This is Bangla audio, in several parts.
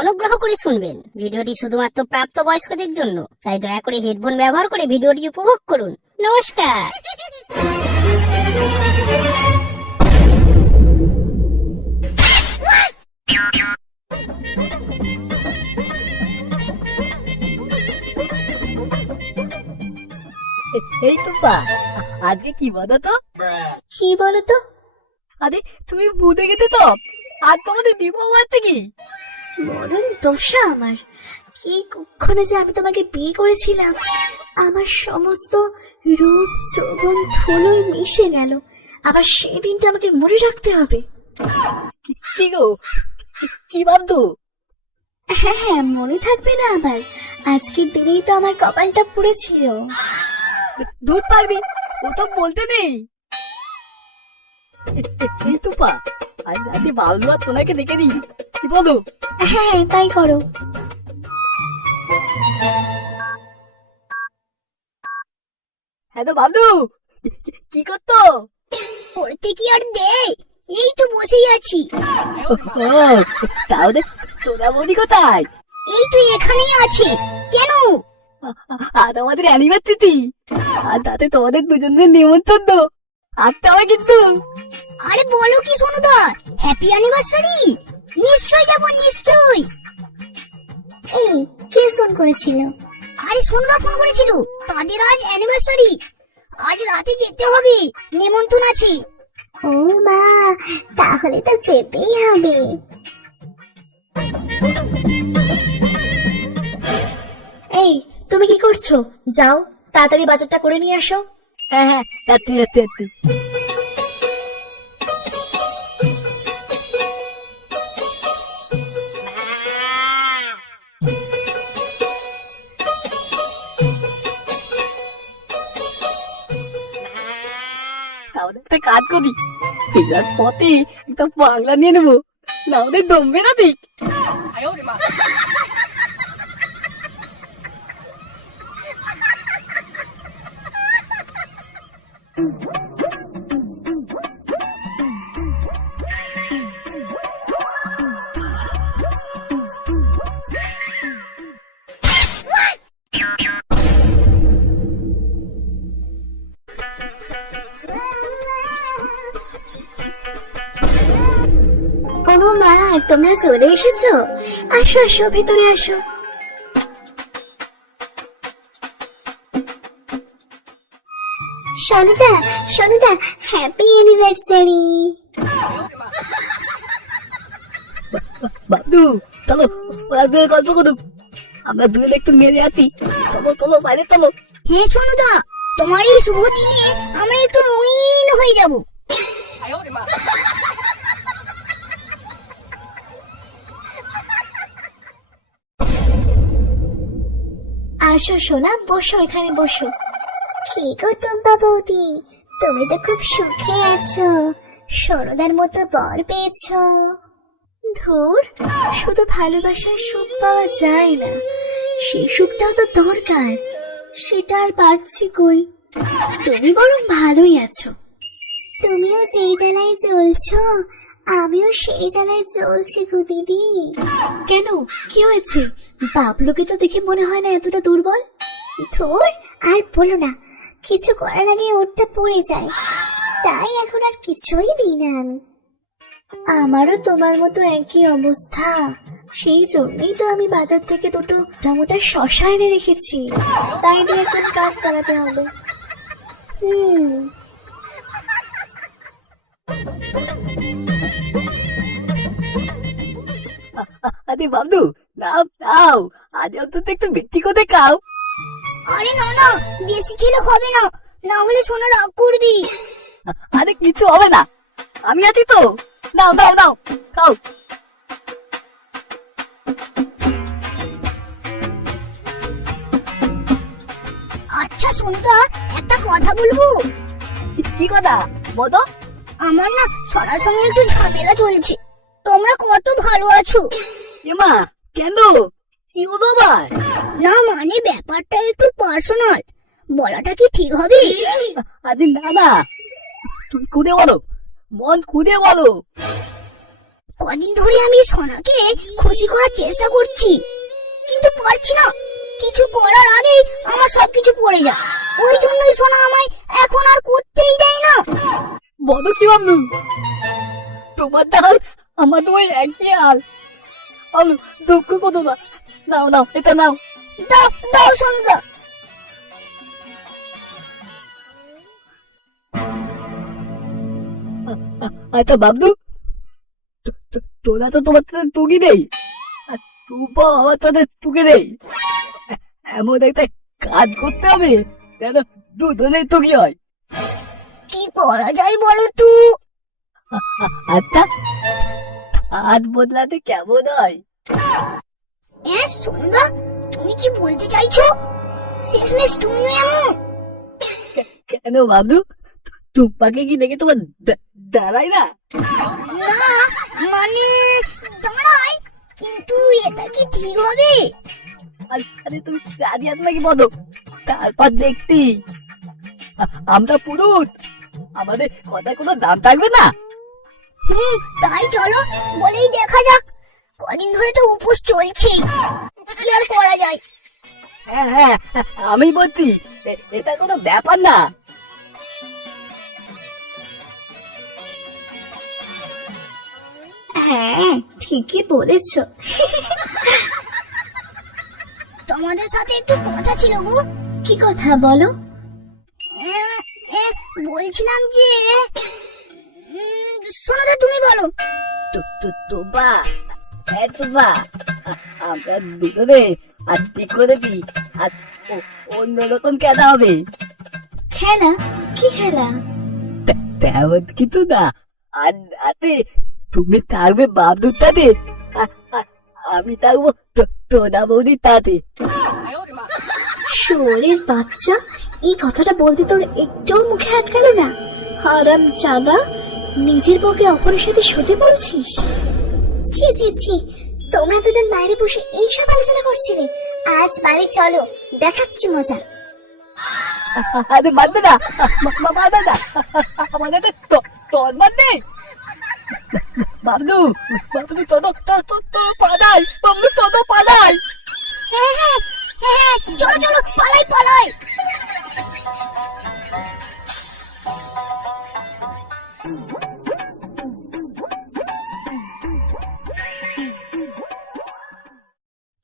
অনুগ্রহ করে শুনবেন, ভিডিওটি শুধুমাত্র প্রাপ্তবয়স্কদের জন্য, তাই দয়া করে হেডফোন ব্যবহার করে ভিডিওটি উপভোগ করুন। নমস্কার। এই তো পা, আজকে কি বলো তো? কি বলো তো? আরে তুমি ভুলে গেছো তো, আজ তোমাদের বিবাহ বার্ষিকী কি? মরণ দোষা আমার, কি কুক্ষণে যে আমি তোমাকে বিয়ে করেছিলাম, আমার সমস্ত রূপ যৌবন ধুলোয় মিশে গেল। আবার সেই দিনটা আমাকে মনে রাখতে হবে। কি গো, কি ভাবতো? হ্যাঁ হ্যাঁ, মনে থাকবে না আবার? আজকের দিনেই তো আমার কপালটা পুড়েছিল। দুধ পাগড়ি, ও তো বলতে নেই। এই তো পা, আজ রাতে বাবলু আর তোনাকে দেখে দিই, কি বলো? হ্যাঁ তাই করো। হ্যাঁ তো বাবলু, কি করতো? করতে কি আর দে, এই তো বসেই আছি। ও, তাহলে তোরা বলি কোথায়? এই তো এখানেই আছি। কেন? আজ আমাদের অ্যানিভার্সারি, আর তাতে তোমাদের দুজনের নিমন্ত্রণ তো, আসতে হবে কিন্তু। আরে বলো কি সোনুদা, হ্যাপি অ্যানিভার্সারি! নিশ্চয়ই যাবো, নিশ্চয়ই। এই, কে ফোন করেছিল? আরে সোনুদা ফোন করেছিল, তাদের আজ অ্যানিভার্সারি, আজ রাতে যেতে হবে, নিমন্ত্রণ আছে। ও মা, তাহলে তো যেতেই হবে। এই, তুমি কি করছো? যাও তাড়াতাড়ি বাজারটা করে নিয়ে আসো। হ্যাঁ হ্যাঁ, যাচ্ছি যাচ্ছি যাচ্ছি। তাহলে একটা কাজ করি, ফেরার পথে একটা বাংলা নিয়ে নেবো, না ওদের দমবে না ঠিক। ও মা, তোমরা চলে এসেছো? আসো আসো, ভেতরে আসো। সোনুদা, সোনুদা, হ্যাপি অ্যানিভার্সারি। বাবলু, চলো ওরা দুয়ে গল্প করুক, আমরা দুয়ে একটু মেরে আছি। চলো চলো, বাইরে চলো। হ্যাঁ সোনুদা, তোমার এই শুভ দিনে আমরা একটু রঙিন হয়ে যাব। আসো সোনা, বসো, এখানে বসো। কি গো টুম্পা বৌদি, তুমি তো খুব সুখে আছো, সোনুদার মতো বর পেয়েছো। ধুর, শুধু ভালোবাসার সুখ পাওয়া যায় না, সেই সুখটাও তো দরকার, সেটা আর পাচ্ছি কই। তুমি বরং ভালোই আছো। তুমিও যেই জ্বালায় জ্বলছো, আমিও সেই জ্বালায় জ্বলছি গো দিদি। কেন, কি হয়েছে? বাবলুকে তো দেখে মনে হয় না এতটা দুর্বল। ধুর, আর বলো না, কিছু করার আগে ওরটা পড়ে যায়, তাই এখন আর কিছুই দিই না আমি। আমারও তোমার মতো একই অবস্থা, সেই জন্যই তো আমি বাজার থেকে দুটো মোটা শশা এনে রেখেছি, তাই দিয়ে এখন কাজ চালাতে হবে। আরে বাবলু, নাও নাও, আজ অন্তত একটু বেশি করে খাও। আরে না না, বেশি খেলে হবে না, না হলে সোনা রাগ করবি। আরে কিছু হবে না, আমি আছি তো। নাও নাও নাও, খাও। আচ্ছা সোনুদা, একটা কথা বলবো। কি কথা বলো? আমার না সোনার সঙ্গে একটু ঝামেলা চলছে, তোমরা কত ভালো আছো। এমা, কেন, কি হলো আবার? না মানে ব্যাপারটা একটু পার্সোনাল, বলাটা কি ঠিক হবে? আরে না না, তুমি খুদে বলো, মন খুদে বলো। কদিন ধরে আমি সোনাকে খুশি করার চেষ্টা করছি, কিন্তু পারছি না। কিছু করার আগেই আমার সবকিছু পড়ে যায়। ওই জন্যই সোনা আমায় এখন আর করতেই দেয় না। বলো কি বাবলু, তোমার দাল আমার তো ওই একই হাল। বাবলু দুঃখ কত না, নাও নাও এটা নাও। দাও দাও সোনা। আচ্ছা বাবলু, তোরা তো তোমার সাথে টুকি নেই, আর টুপা আমার সাথে টুকে নেই। এমন একটা কাজ করতে হবে যেন দুজনেই টুকি হয়। কি করা যায় বলো তো? আচ্ছা, হাত বদলাতে কেমন হয়? সন্ধ্যা, তুমি কি বলতে চাইছো? শেষমেশ তুমিও এমন? কেন বাবলু, টুম্পাকে কি দেখে তোমার দাঁড়ায় না? না মানে দাঁড়ায়, কিন্তু এটা কি ঠিক হবে? আরে তুমি রাজি আছো নাকি বলো, তারপর দেখতি। আমরা পুরুষ, আমাদের কথা কোনো দাম থাকবে না। তাই চলো, বলেই দেখা যাক। কদিন ধরে তো উপোস চলছে, কি আর করা যায়। হ্যাঁ হ্যাঁ, আমি বলছি এটা কোনো ব্যাপার না। হ্যাঁ ঠিকই বলেছ। তোমাদের সাথে একটু কথা ছিল গো। কি কথা বলো? বলছিলাম যে শোনো তো, তুমি বলো। তোবা তোবা, আমরা দুজনে আর ঠিক করে দিই, আর অন্যরকম খেলা হবে। খেলা? কি খেলা? তেমন কিছু না, আর রাতে তুমি থাকবে বাবলুর সাথে, আমি থাকবো তোরা বৌদির সাথে। শোরের বাচ্চা, এই কথাটা বলতে তোর একটু মুখে আটকালো না? হারাম জাদা, নিজের বউকে অপরের সাথে শুতে বলছিস? ছি ছি ছি, তোমরা দুজন বাইরে বসে এইসব আলোচনা করছিলে। আজ বাড়ি চলো, দেখাচ্ছি মজা। আরে মারবে না, মারবে না, আমাদের তোর মারবে। বাবলু, বাবলু তো পালাই, বাবলু তো পালাই। হ্যাঁ হ্যাঁ হ্যাঁ, চলো চলো, পালাই পালাই।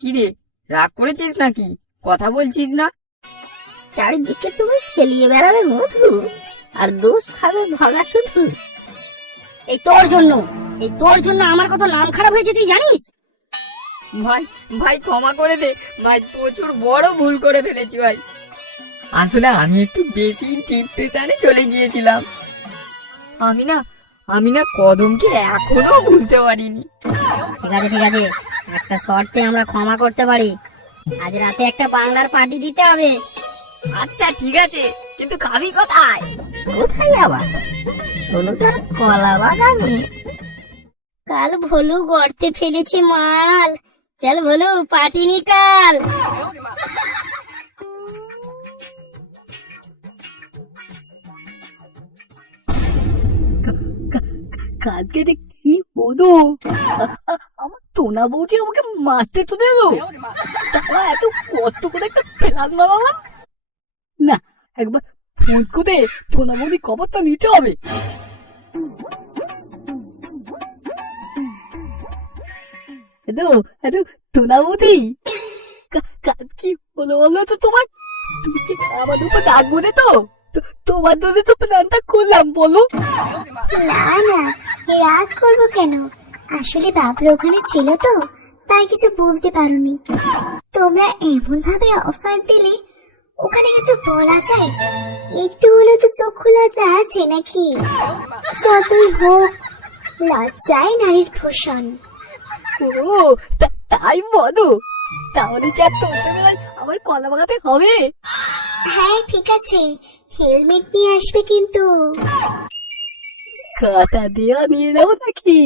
কিরে, রাগ করেছিস নাকি? কথা বলছিস না? চারিদিকে তুমি ফেলিয়ে বেড়াবে মধু, আর দোষ খাবে ভগা শুধু। এই তোর জন্য আমার কত নাম খারাপ হয়েছে তুই জানিস? ভাই ভাই ক্ষমা করে দে ভাই, প্রচুর বড় ভুল করে ফেলেছি ভাই। আসলে আমি একটু বেশি ডিপ্রেশনে চলে গিয়েছিলাম। আমি না কদমকে এখনো ভুলতে পারিনি। ঠিক আছে, একটা শর্তে আমরা ক্ষমা করতে পারি। আজ রাতে একটা বাংলার পার্টি দিতে হবে। আচ্ছা ঠিক আছে, কিন্তু খাবি কোথায়? কোথায় আবার? ষোলোটার কলা বাগানে। কাল ভোলু গর্তে ফেলেছে মাল, চল ভোলু পার্টি নিকাল। কালকে যে কি হলো, আমার টোনা বউটি আমাকে মারতে তো দিল, তারা এত কত করে একটা ফেলান মারালাম না। একবার ফোন করে টোনা বউটি খবরটা নিতে হবে। টোনা বৌদি, কাল কি হলো বলো তো তোমার? তুমি কি আমার উপর রাগ বলে তো তোমার জন্য তো প্ল্যানটা করলাম, বলো। না না, রাগ করবো কেন? আসলে বাবলু ওখানে ছিল তো, তাই কিছু বলতে পারোনি। তোমরা এমন ভাবে অফার দিলে ওখানে কিছু বলা যায়? একটু হলেও তো চক্ষু লজ্জা আছে নাকি? যতই হোক, লজ্জায় নারীর ভূষণ। ও তাই বলো, তাহলে কি আর তোলতে বেলায় আমার কলা বাগাতে হবে? হ্যাঁ ঠিক আছে, হেলমেট নিয়ে আসবে কিন্তু। কাটা দিয়ে নিয়ে যাবো নাকি?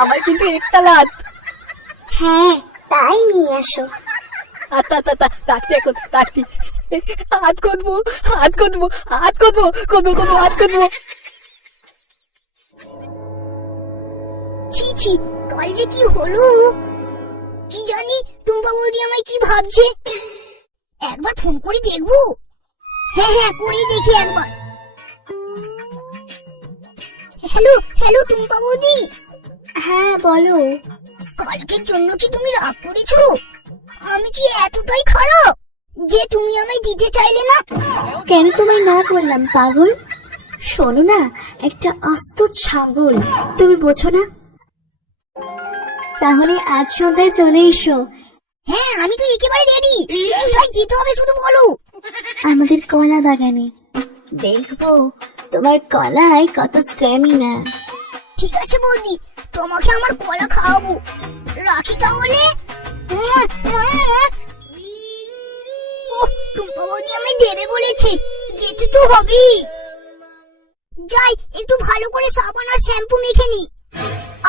আমার কিন্তু একটা লাত। হ্যাঁ তাই নিয়ে আসো। আচ্ছা রাখছি, এখন রাখছি। হাত করবো, হাত করবো, হাত করবো, করবো, করবো, হাত করবো। হ্যাঁ হ্যাঁ হ্যাঁ, চলো চলো, পালাই পালাই। হাত করবো, হাত করবো, হাত করবো, করবো, করবো, হাত করবো। হ্যাঁ হ্যাঁ হ্যাঁ, চলো চলো, পালাই পালাই। ছি ছি, কাল যে কি হলো কি জানি, টুম্পা বৌদি আমায় কি ভাবছে। একবার ফোন করে দেখবো। হ্যাঁ হ্যাঁ, করেই দেখি একবার। হ্যালো হ্যালো টুম্পা বৌদি। হ্যাঁ বলো। কালকের জন্য কি তুমি রাগ করেছো? আমি কি এতটাই খারাপ যে তুমি আমায় দিতে চাইলে না? কেন তোমায় না বললাম পাগল? শোনো না, একটা আস্ত ছাগল, তুমি বোঝো না? তাহলে আজ সন্ধ্যায় চলে এসো। হ্যাঁ, আমি তো একেবারে রেডি। কোথায় যেতে হবে শুধু বলো। আমাদের কলা বাগানে। দেখবো তোমার কলায় কত স্ট্যামিনা। ঠিক আছে বৌদি, তোমাকে আমার কলা খাওয়াবো। রাখি তাহলে। টুম্পা বৌদি আমি দেবে বলেছে, যেতে তো হবেই। যাই, একটু ভালো করে সাবান আর শ্যাম্পু মেখে নি,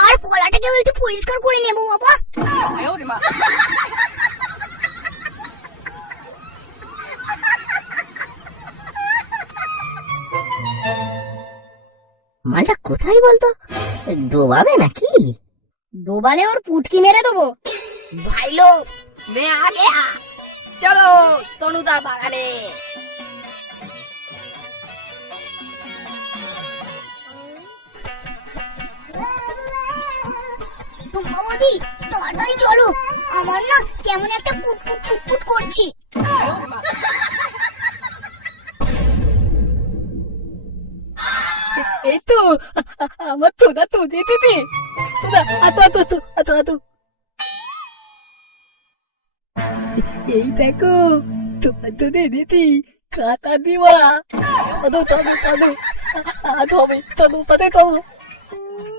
আর কলাটাকেও একটু পরিষ্কার করে নেবো বাবা। মালটা কোথায় বলতো? ডোবাবে নাকি? ডোবালে ওর পুটকি মেরে দেবো। ভাই লোক মে আ গয়া, চলো সোনুদার বাগানে। টুম্পা বৌদি তাড়াতাড়ি চলো, আমার না কেমন একটা কুটকুট কুটকুট করছে। এই তো আমার তোরা তো দিতে তোরা আতো এই দেখো, তোমার তো দিদি কাটা দিবা।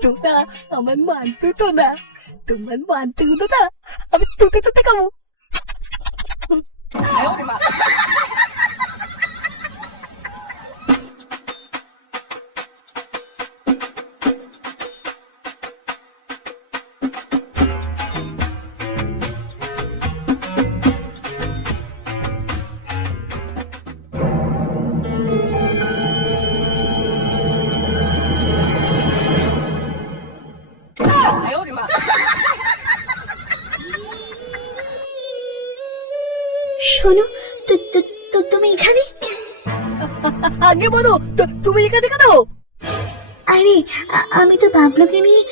তোরা আমার মানতো তো না, তোমার মানতে হতো না, আমি তুতে খাবো। শোনো, তুমি এখানে? আগে বলো, তুমি এখানে কেন? আরে আমি তো বাবলুকে নিয়ে